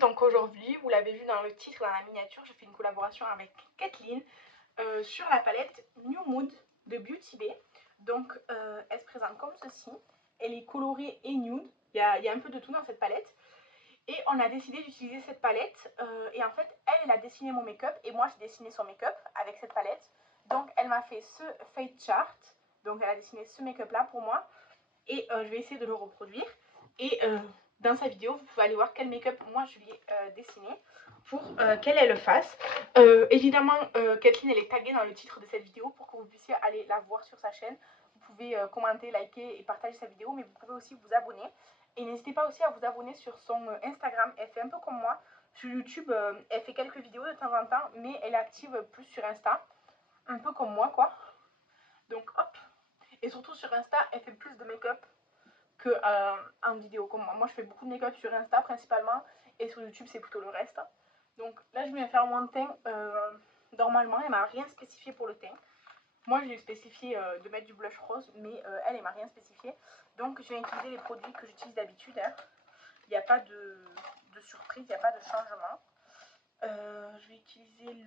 donc aujourd'hui, vous l'avez vu dans le titre, dans la miniature, je fais une collaboration avec Kathleen sur la palette New Mood de Beauty Bay. Donc elle se présente comme ceci, elle est colorée et nude, il y a un peu de tout dans cette palette. Et on a décidé d'utiliser cette palette et en fait elle a dessiné mon make-up et moi j'ai dessiné son make-up avec cette palette. Donc elle m'a fait ce fade chart, donc elle a dessiné ce make-up là pour moi et je vais essayer de le reproduire. Et dans sa vidéo, vous pouvez aller voir quel make-up moi je lui ai dessiné pour qu'elle le fasse. Évidemment, Kathleen elle est taguée dans le titre de cette vidéo pour que vous puissiez aller la voir sur sa chaîne. Vous pouvez commenter, liker et partager sa vidéo, mais vous pouvez aussi vous abonner. Et n'hésitez pas aussi à vous abonner sur son Instagram. Elle fait un peu comme moi. Sur YouTube, elle fait quelques vidéos de temps en temps, mais elle est active plus sur Insta. Un peu comme moi, quoi. Donc, hop. Et surtout sur Insta, elle fait plus de make-up que en vidéo comme moi. Moi, je fais beaucoup de make-up sur Insta principalement. Et sur YouTube, c'est plutôt le reste. Donc là, je viens faire mon teint. Normalement, elle m'a rien spécifié pour le teint. Moi, je lui ai spécifié de mettre du blush rose, mais elle m'a rien spécifié. Donc, je vais utiliser les produits que j'utilise d'habitude. Hein. Il n'y a pas de surprise, il n'y a pas de changement. Je vais utiliser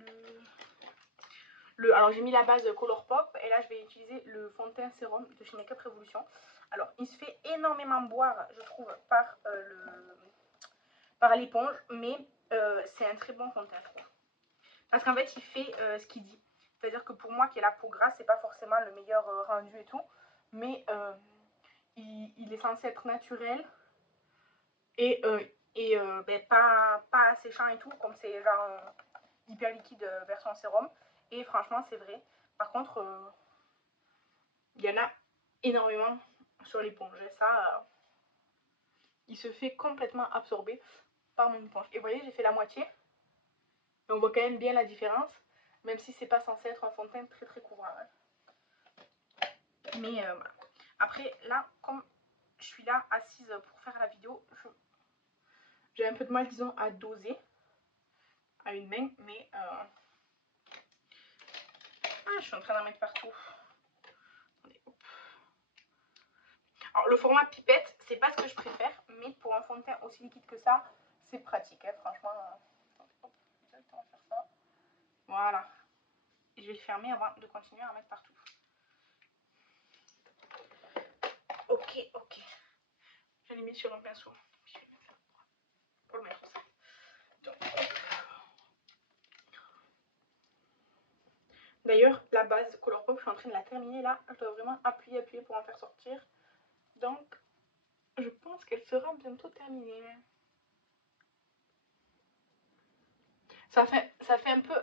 alors, j'ai mis la base Colourpop et là, je vais utiliser le fond de teint sérum de chez Makeup Revolution. Alors, il se fait énormément boire, je trouve, par l'éponge, mais c'est un très bon fond de teint, je trouve. Parce qu'en fait, il fait ce qu'il dit. C'est-à-dire que pour moi, qui ai la peau grasse, c'est pas forcément le meilleur rendu et tout, mais il est censé être naturel et pas séchant et tout, comme c'est genre hyper liquide version sérum. Et franchement, c'est vrai. Par contre, il y en a énormément sur l'éponge. Et ça, il se fait complètement absorber par mon éponge. Et vous voyez, j'ai fait la moitié. Et on voit quand même bien la différence, même si c'est pas censé être un fond de teint très très couvrant. Hein. Mais voilà. Après, là, comme je suis là assise pour faire la vidéo, j'ai un peu de mal, disons, à doser à une main, mais je suis en train d'en mettre partout. Alors, le format pipette, c'est pas ce que je préfère, mais pour un fond de teint aussi liquide que ça, c'est pratique, hein, franchement. Directement faire ça. Voilà. Et je vais le fermer avant de continuer à en mettre partout. Ok. Je l'ai mis sur un pinceau. Je vais mettre ça pour le mettre ça. D'ailleurs, la base Colourpop, je suis en train de la terminer là. Je dois vraiment appuyer pour en faire sortir. Donc, je pense qu'elle sera bientôt terminée. Ça fait un peu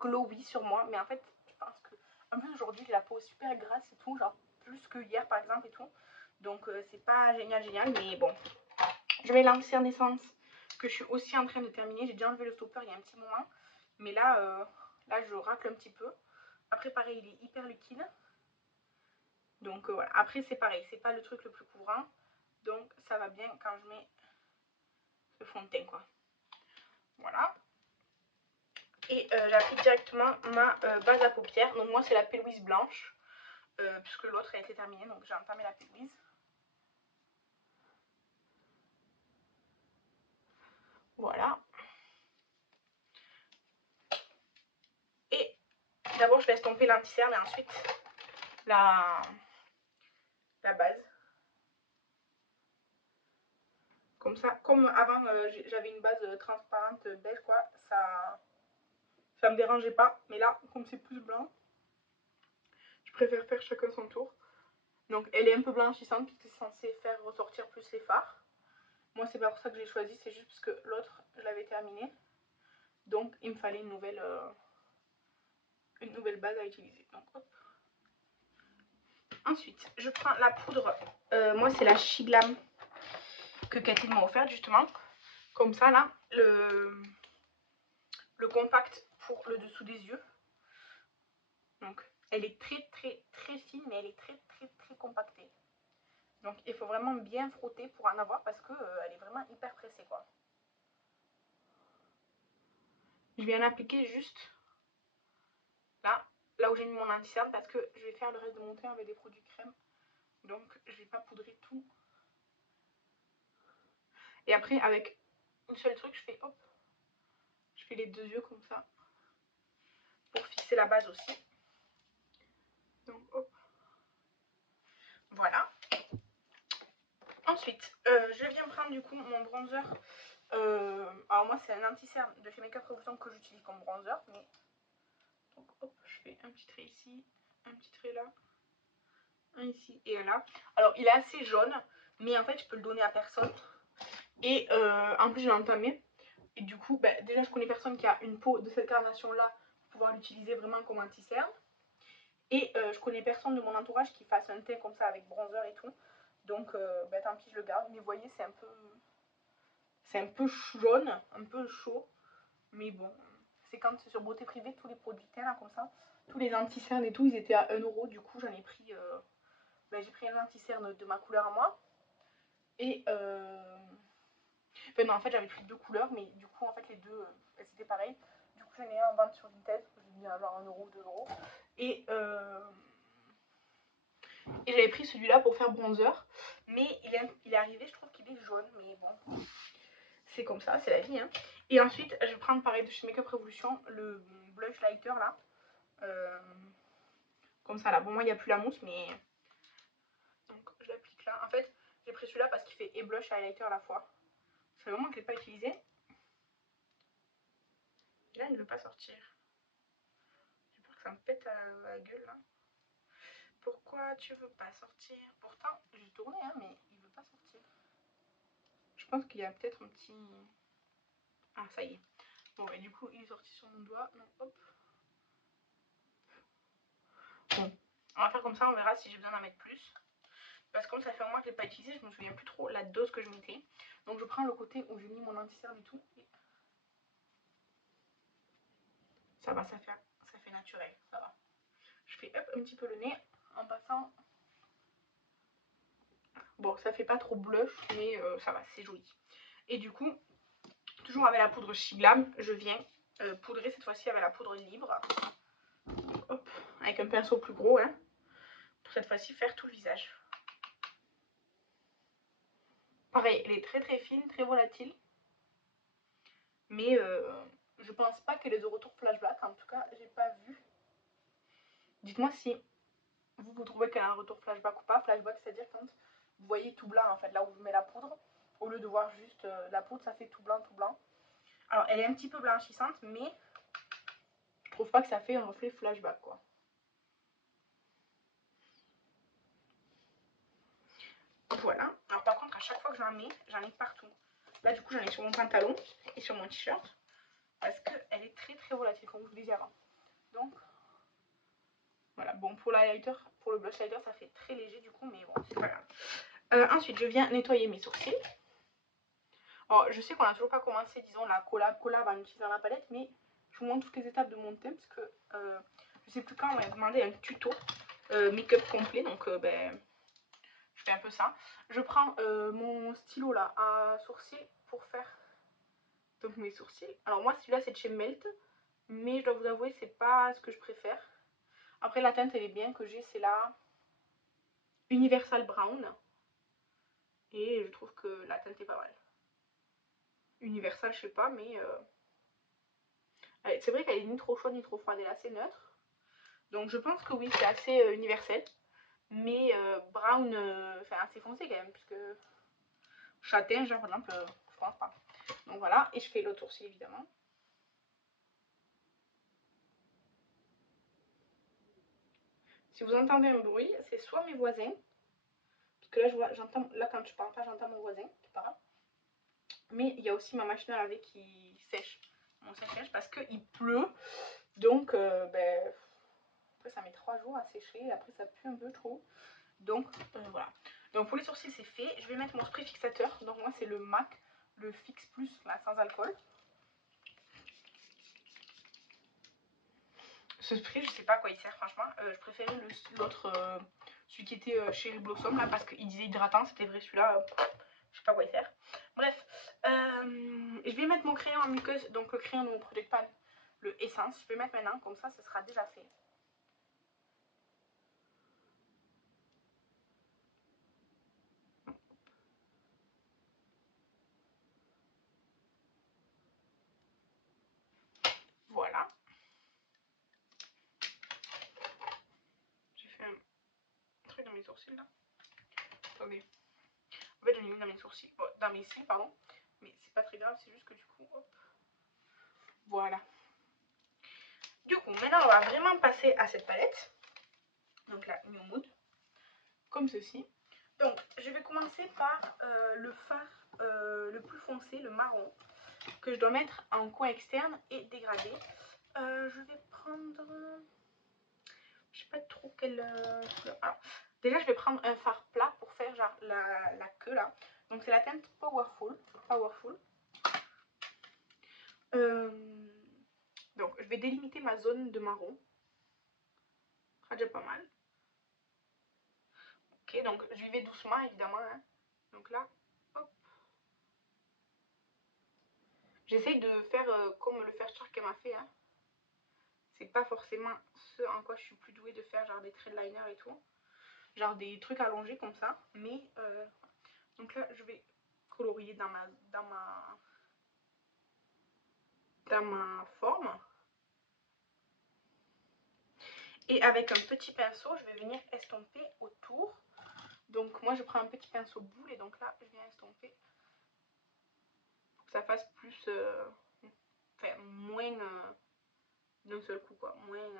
glowy sur moi, mais en fait, je pense que en plus aujourd'hui j'ai la peau super grasse et tout, genre plus que hier par exemple et tout. Donc c'est pas génial, mais bon. Je vais lancer en essence que je suis aussi en train de terminer. J'ai déjà enlevé le stopper il y a un petit moment, mais là, là je racle un petit peu. Après pareil, il est hyper liquide. Donc voilà, après c'est pareil, c'est pas le truc le plus couvrant. Donc ça va bien quand je mets ce fond de teint quoi. Voilà. Et j'applique directement ma base à paupières. Donc moi c'est la P-Louise blanche. Puisque l'autre a été terminée, donc j'ai entamé la P-Louise. Voilà. Et d'abord je vais estomper l'anti-cerne et ensuite la base. Comme ça, comme avant j'avais une base transparente beige quoi, ça me dérangeait pas. Mais là, comme c'est plus blanc, je préfère faire chacun son tour. Donc elle est un peu blanchissante puisque c'est censé faire ressortir plus les fards. Moi c'est pas pour ça que j'ai choisi, c'est juste parce que l'autre je l'avais terminé. Donc il me fallait une nouvelle base à utiliser. Donc hop. Ensuite, je prends la poudre. Moi c'est la Shiglam que Kathleen m'a offerte justement. Comme ça là, le compact pour le dessous des yeux. Donc elle est très fine, mais elle est très compactée. Donc il faut vraiment bien frotter pour en avoir parce que elle est vraiment hyper pressée quoi. Je vais en appliquer juste là où j'ai mis mon anti-cerne parce que je vais faire le reste de mon teint avec des produits crème. Donc je vais pas poudrer tout. Et après avec un seul truc, je fais hop, je fais les deux yeux comme ça pour fixer la base aussi. Donc hop, voilà. Ensuite, je viens prendre du coup mon bronzer. Alors moi c'est un anti-cerne de chez Make-up Revolution que j'utilise comme bronzer. Mais... Donc hop, je fais un petit trait ici, un petit trait là, un ici et un là. Alors il est assez jaune, mais en fait je peux le donner à personne. Et en plus j'ai entamé. Et du coup, bah, déjà je connais personne qui a une peau de cette carnation là pour pouvoir l'utiliser vraiment comme anti-cerne. Et je connais personne de mon entourage qui fasse un teint comme ça avec bronzer et tout. Donc bah, tant pis je le garde. Mais vous voyez c'est un peu jaune, un peu chaud. Mais bon, c'est quand c'est sur Beauté Privée, tous les produits teint là comme ça. Tous les anti-cernes et tout, ils étaient à 1€. Du coup j'en ai pris, bah, j'ai pris un anti-cerne de ma couleur à moi. Et enfin non en fait j'avais pris deux couleurs. Mais du coup en fait les deux, elles étaient pareilles. Du coup j'en ai un en vente sur Vinted. J'ai mis genre 1€, 2€. Et j'avais pris celui-là pour faire bronzer. Mais il est arrivé, je trouve qu'il est jaune. Mais bon, c'est comme ça, c'est la vie. Hein. Et ensuite, je vais prendre pareil de chez Make-up Revolution, le blush lighter là. Comme ça là. Bon, moi il n'y a plus la mousse, mais. Donc je l'applique là. En fait, j'ai pris celui-là parce qu'il fait et blush et highlighter à la fois. C'est vraiment que je ne l'ai pas utilisé. Et là, il ne veut pas sortir. J'ai peur que ça me pète à la gueule là. Pourquoi tu veux pas sortir? Pourtant, j'ai tourné, hein, mais il veut pas sortir. Je pense qu'il y a peut-être un petit... Ah, ça y est. Bon, et du coup, il est sorti sur mon doigt. Donc, hop. Bon, on va faire comme ça, on verra si j'ai besoin d'en mettre plus. Parce que comme ça fait un mois que je ne l'ai pas utilisé, je me souviens plus trop la dose que je mettais. Donc, je prends le côté où j'ai mis mon anti-cerne et tout. Et... ça va, ça fait naturel. Ça va. Je fais hop, un petit peu le nez en passant. Bon, ça fait pas trop blush, mais ça va, c'est joli. Et du coup, toujours avec la poudre Shiglam, je viens poudrer cette fois-ci avec la poudre libre. Hop, avec un pinceau plus gros, hein, pour cette fois-ci faire tout le visage. Pareil, elle est très très fine, très volatile. Mais je pense pas qu'elle ait de retour flashback. En tout cas, j'ai pas vu. Dites-moi si vous trouvez qu'elle a un retour flashback ou pas. Flashback, c'est-à-dire quand vous voyez tout blanc en fait, là où je mets la poudre. Au lieu de voir juste la poudre, ça fait tout blanc, tout blanc. Alors, elle est un petit peu blanchissante, mais je trouve pas que ça fait un reflet flashback, quoi. Voilà. Alors, par contre, à chaque fois que j'en mets, j'en ai partout. Là, du coup, j'en ai sur mon pantalon et sur mon t-shirt. Parce qu'elle est très très volatile, comme je vous disais avant. Donc, voilà. Bon, pour l'highlighter, pour le blush highlighter, ça fait très léger du coup, mais bon, c'est pas grave. Ensuite, je viens nettoyer mes sourcils. Alors, je sais qu'on n'a toujours pas commencé, disons, la collab en utilisant la palette, mais je vous montre toutes les étapes de mon teint parce que je sais plus quand on m'a demandé un tuto make-up complet, donc ben, je fais un peu ça. Je prends mon stylo là à sourcils pour faire donc mes sourcils. Alors moi celui-là c'est de chez Melt, mais je dois vous avouer c'est pas ce que je préfère. Après la teinte elle est bien que j'ai, c'est la Universal Brown et je trouve que la teinte est pas mal. Universal je sais pas, mais c'est vrai qu'elle est ni trop chaude ni trop froide, elle est assez neutre. Donc je pense que oui c'est assez universel, mais brown, enfin assez foncé quand même, puisque châtain genre par exemple je pense pas. Donc voilà, et je fais l'autre sourcil évidemment. Si vous entendez un bruit, c'est soit mes voisins, parce que là j'entends, là quand je parle pas j'entends mon voisin qui parle, mais il y a aussi ma machine à laver qui sèche, mon sèche parce qu'il pleut, donc ben, après ça met 3 jours à sécher, et après ça pue un peu trop, donc voilà. Donc pour les sourcils c'est fait, je vais mettre mon spray fixateur, donc moi c'est le MAC, le Fix Plus, là sans alcool. Ce spray, je sais pas à quoi il sert franchement. Je préférais l'autre, celui qui était Cherry Blossom là parce qu'il disait hydratant, c'était vrai celui-là, je sais pas à quoi il sert. Bref, je vais mettre mon crayon en muqueuse, donc le crayon de mon Project Pan, le Essence. Je vais mettre maintenant, comme ça, ce sera déjà fait. sourcils là. Attendez. En fait, je l'ai mis dans mes sourcils, dans mes cils, pardon. Mais c'est pas très grave, c'est juste que du coup, hop. Voilà. Du coup, maintenant, on va vraiment passer à cette palette. Donc la New Mood. Comme ceci. Donc, je vais commencer par le fard le plus foncé, le marron, que je dois mettre en coin externe et dégradé. Je vais prendre... Je sais pas trop quelle... Alors, déjà, je vais prendre un fard plat pour faire genre la queue là. Donc, c'est la teinte Powerful. Donc, je vais délimiter ma zone de marron. Ça sera déjà pas mal. Ok, donc j'y vais doucement évidemment. Hein. Donc là, hop. J'essaye de faire comme le Fair Shark m'a fait. Hein. C'est pas forcément ce en quoi je suis plus douée de faire, genre des traits de liner et tout. Genre des trucs allongés comme ça. Mais, donc là, je vais colorier dans ma forme. Et avec un petit pinceau, je vais venir estomper autour. Donc moi, je prends un petit pinceau boule et donc là, je viens estomper. Pour que ça fasse plus... enfin, moins... d'un seul coup, quoi. Moins...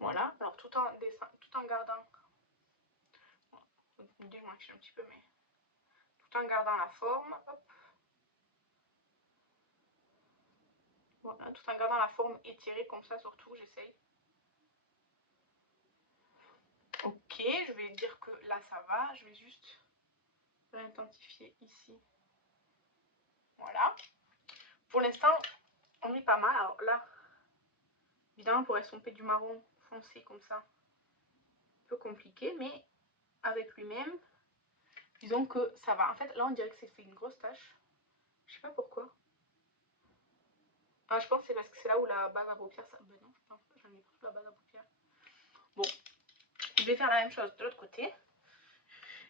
Voilà, alors tout en gardant, je m'affiche un petit peu, mais tout en gardant la forme, hop. Voilà, tout en gardant la forme étirée comme ça, surtout, j'essaye. Ok, je vais dire que là ça va, je vais juste l'intensifier ici. Voilà. Pour l'instant, on est pas mal. Alors là, évidemment, pour estomper du marron foncé comme ça, un peu compliqué, mais avec lui-même, disons que ça va. En fait, là, on dirait que c'est fait une grosse tache. Je sais pas pourquoi. Ah, je pense que c'est parce que c'est là où la base à paupières... Ça... Ben non, je pense pas, j'en ai partout la base à paupières. Bon, je vais faire la même chose de l'autre côté.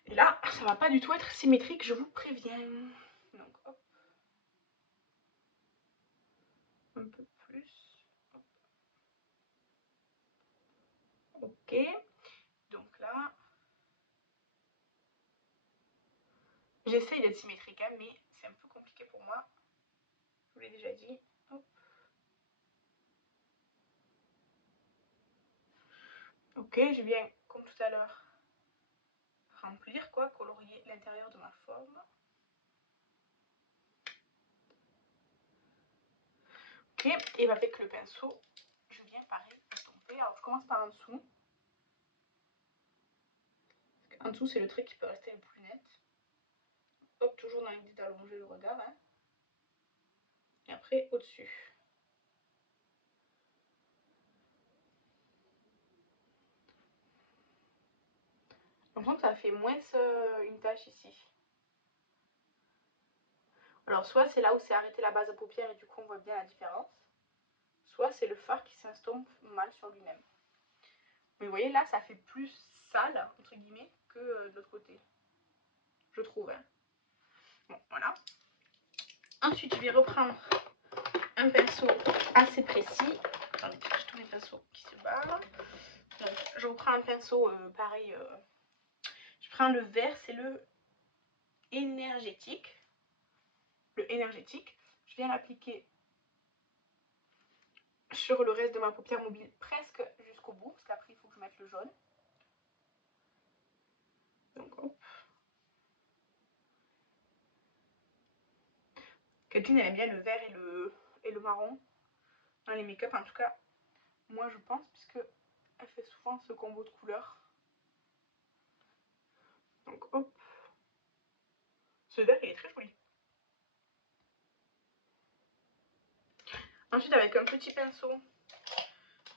Et là, ça va pas du tout être symétrique, je vous préviens. Donc, hop. Un peu plus. Hop. Ok. Donc là, j'essaye d'être symétrique, hein, mais c'est un peu compliqué pour moi. Je vous l'ai déjà dit. Hop. Ok, je viens, comme tout à l'heure, remplir, quoi, colorier l'intérieur de ma forme. Ok, et avec le pinceau, je viens pareil estomper. Alors, je commence par en dessous. En dessous, c'est le trait qui peut rester le plus net. Hop, toujours dans l'idée d'allonger le regard. Hein. Et après, au-dessus. Par contre, ça fait moins une tache ici. Alors, soit c'est là où c'est arrêté la base à paupières et du coup, on voit bien la différence. Soit c'est le fard qui s'estompe mal sur lui-même. Mais vous voyez, là, ça fait plus sale, entre guillemets, que de l'autre côté. Je trouve. Hein. Bon, voilà. Ensuite, je vais reprendre un pinceau assez précis. Attendez, j'ai tous mes pinceaux qui se barrent. Donc, je reprends un pinceau pareil. Je prends le vert, c'est le énergétique. Le énergétique. Je viens l'appliquer sur le reste de ma paupière mobile presque jusqu'au bout. Parce qu'après, il faut que je mette le jaune. Donc, hop. Kathleen, elle aime bien le vert et le marron dans les make-up. En tout cas, moi, je pense, puisque elle fait souvent ce combo de couleurs. Donc, hop. Ce vert, il est très joli. Ensuite, avec un petit pinceau,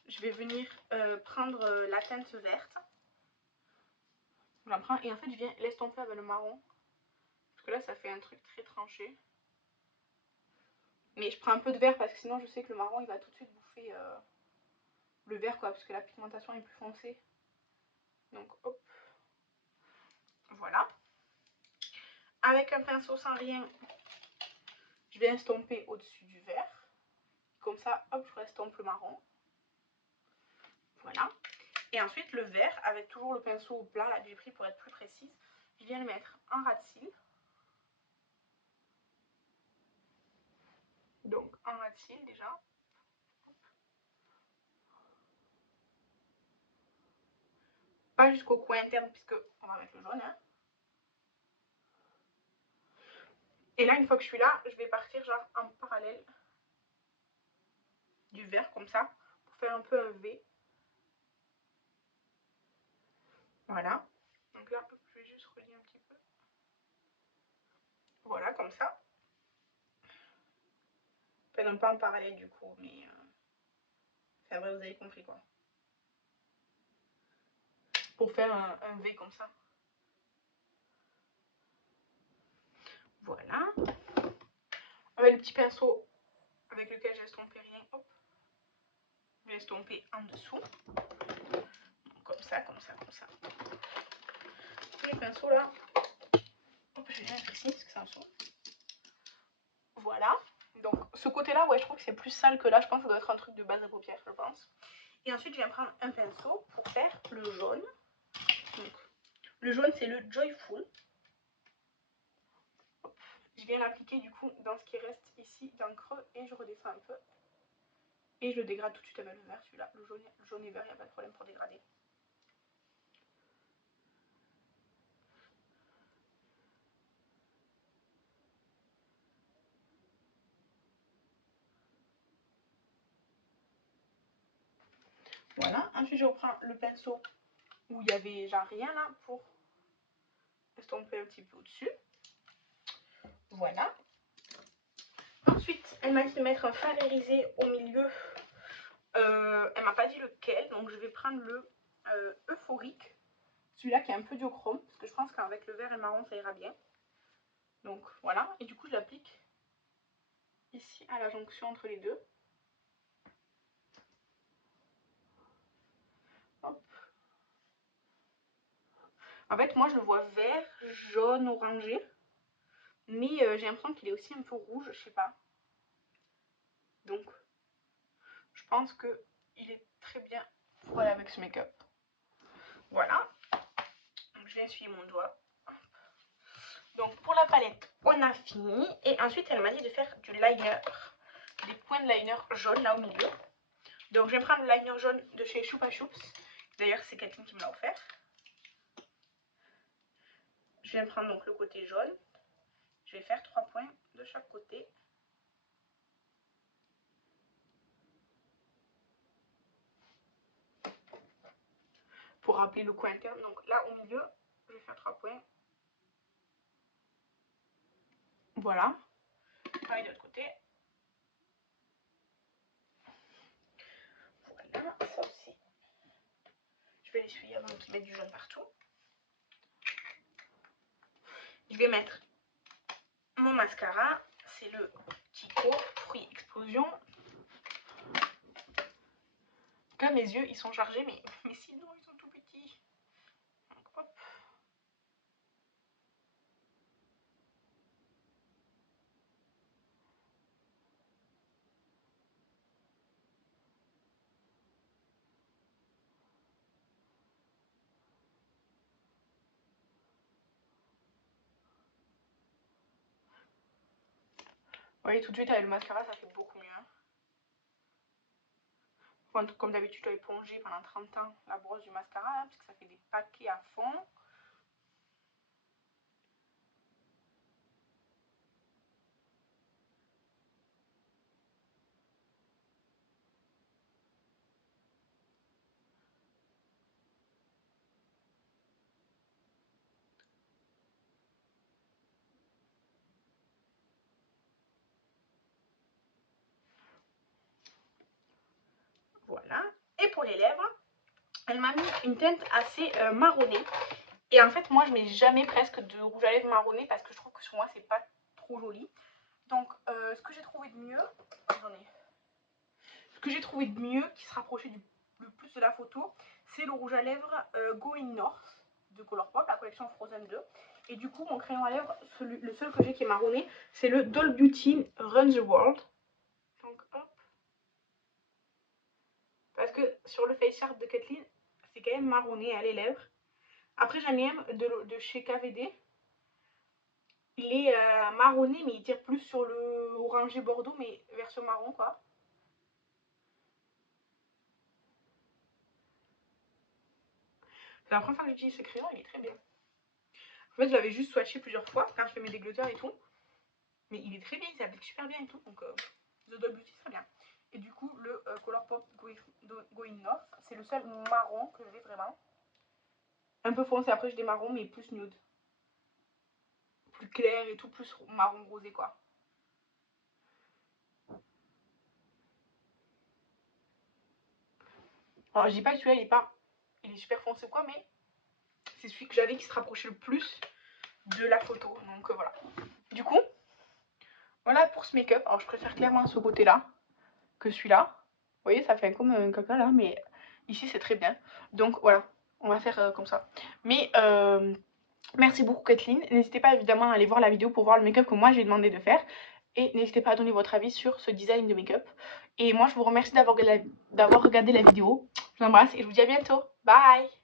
je vais venir prendre la teinte verte. J'en prends et en fait, je viens l'estomper avec le marron. Parce que là, ça fait un truc très tranché. Mais je prends un peu de vert parce que sinon, je sais que le marron, il va tout de suite bouffer le vert, quoi. Parce que la pigmentation est plus foncée. Donc, hop. Voilà. Avec un pinceau sans rien, je viens estomper au-dessus du vert. Comme ça, hop, je restompe le marron. Voilà. Et ensuite le vert, avec toujours le pinceau plat là que j'ai pris pour être plus précise, je viens le mettre en ras de cils. Donc en ras de cils déjà. Pas jusqu'au coin interne puisque on va mettre le jaune. Hein. Et là, une fois que je suis là, je vais partir genre en parallèle du vert comme ça pour faire un peu un V. Voilà. Donc là, je vais juste relier un petit peu. Voilà, comme ça. Enfin, non pas en parallèle du coup, mais enfin, bref, vous avez compris quoi. Pour faire un V comme ça. Voilà. Avec le petit pinceau avec lequel j'ai estompé rien, hop. Je vais estomper en dessous. Comme ça, comme ça, comme ça. Et le pinceau là, hop, je vais le mettre ici parce que c'est en dessous. Voilà. Donc ce côté-là, ouais, je trouve que c'est plus sale que là. Je pense que ça doit être un truc de base à paupières, je pense. Et ensuite, je viens prendre un pinceau pour faire le jaune. Donc, le jaune, c'est le Joyful. Hop. Je viens l'appliquer du coup dans ce qui reste ici d'un creux et je redescends un peu. Et je le dégrade tout de suite avec le vert, celui-là. Le jaune et vert, il n'y a pas de problème pour dégrader. Voilà. Ensuite, je reprends le pinceau où il y avait genre rien là pour estomper un petit peu au-dessus. Voilà. Ensuite, elle m'a dit de mettre un fard irisé au milieu. Elle m'a pas dit lequel, donc je vais prendre le euphorique. Celui-là qui est un peu diochrome, parce que je pense qu'avec le vert et le marron, ça ira bien. Donc voilà, et du coup je l'applique ici à la jonction entre les deux. Hop. En fait, moi je le vois vert, jaune, orangé. Mais j'ai l'impression qu'il est aussi un peu rouge, je sais pas. Donc, je pense qu'il est très bien pour aller avec ce make-up. Voilà. Donc, je vais essuyer mon doigt. Donc, pour la palette, on a fini. Et ensuite, elle m'a dit de faire du liner. Des points de liner jaune là au milieu. Donc, je vais prendre le liner jaune de chez Choupa Choups. D'ailleurs, c'est quelqu'un qui me l'a offert. Je viens prendre donc le côté jaune. Je vais faire 3 points de chaque côté. Pour rappeler le coin interne. Donc là au milieu, je vais faire 3 points. Voilà. Pareil de l'autre côté. Voilà, ça aussi. Je vais l'essuyer avant qu'il mette du jaune partout. Je vais mettre mon mascara. C'est le Kiko Fruit Explosion. Là mes yeux ils sont chargés mais sinon ils sont tout petits. Donc, hop. Vous voyez tout de suite avec le mascara ça fait beaucoup mieux. Enfin, comme d'habitude je dois éponger pendant 30 ans la brosse du mascara là, parce que ça fait des paquets à fond. Voilà. Et pour les lèvres, elle m'a mis une teinte assez marronnée. Et en fait, moi, je mets jamais presque de rouge à lèvres marronné parce que je trouve que sur moi, c'est pas trop joli. Donc, ce que j'ai trouvé de mieux, ce que j'ai trouvé de mieux, qui se rapprochait le plus de la photo, c'est le rouge à lèvres Going North de Colourpop, la collection Frozen 2. Et du coup, mon crayon à lèvres, le seul que j'ai qui est marronné, c'est le Doll Beauty Run the World. Donc, hop. Parce que sur le face chart de Kathleen, c'est quand même marronné, les lèvres. Après, j'en ai un de chez KVD. Il est marronné, mais il tire plus sur le orangé bordeaux, mais version marron, quoi. C'est la première fois que j'utilise ce crayon, il est très bien. En fait, je l'avais juste swatché plusieurs fois quand je fais mes déglotteurs et tout. Mais il est très bien, il s'applique super bien et tout. Donc, The Dog Beauty, très bien. Et du coup, le Colourpop Going Off, c'est le seul marron que j'ai vraiment. Un peu foncé, après j'ai des marrons, mais plus nude. Plus clair et tout, plus marron rosé, quoi. Alors, je dis pas que celui-là, il est super foncé ou quoi, mais c'est celui que j'avais qui se rapprochait le plus de la photo. Donc, voilà. Du coup, voilà pour ce make-up. Alors, je préfère clairement ce côté-là que celui-là. Vous voyez, ça fait comme un caca là, mais ici, c'est très bien. Donc, voilà, on va faire comme ça. Mais, merci beaucoup, Kathleen. N'hésitez pas, évidemment, à aller voir la vidéo pour voir le make-up que moi, j'ai demandé de faire. Et n'hésitez pas à donner votre avis sur ce design de make-up. Et moi, je vous remercie d'avoir regardé la vidéo. Je vous embrasse et je vous dis à bientôt. Bye!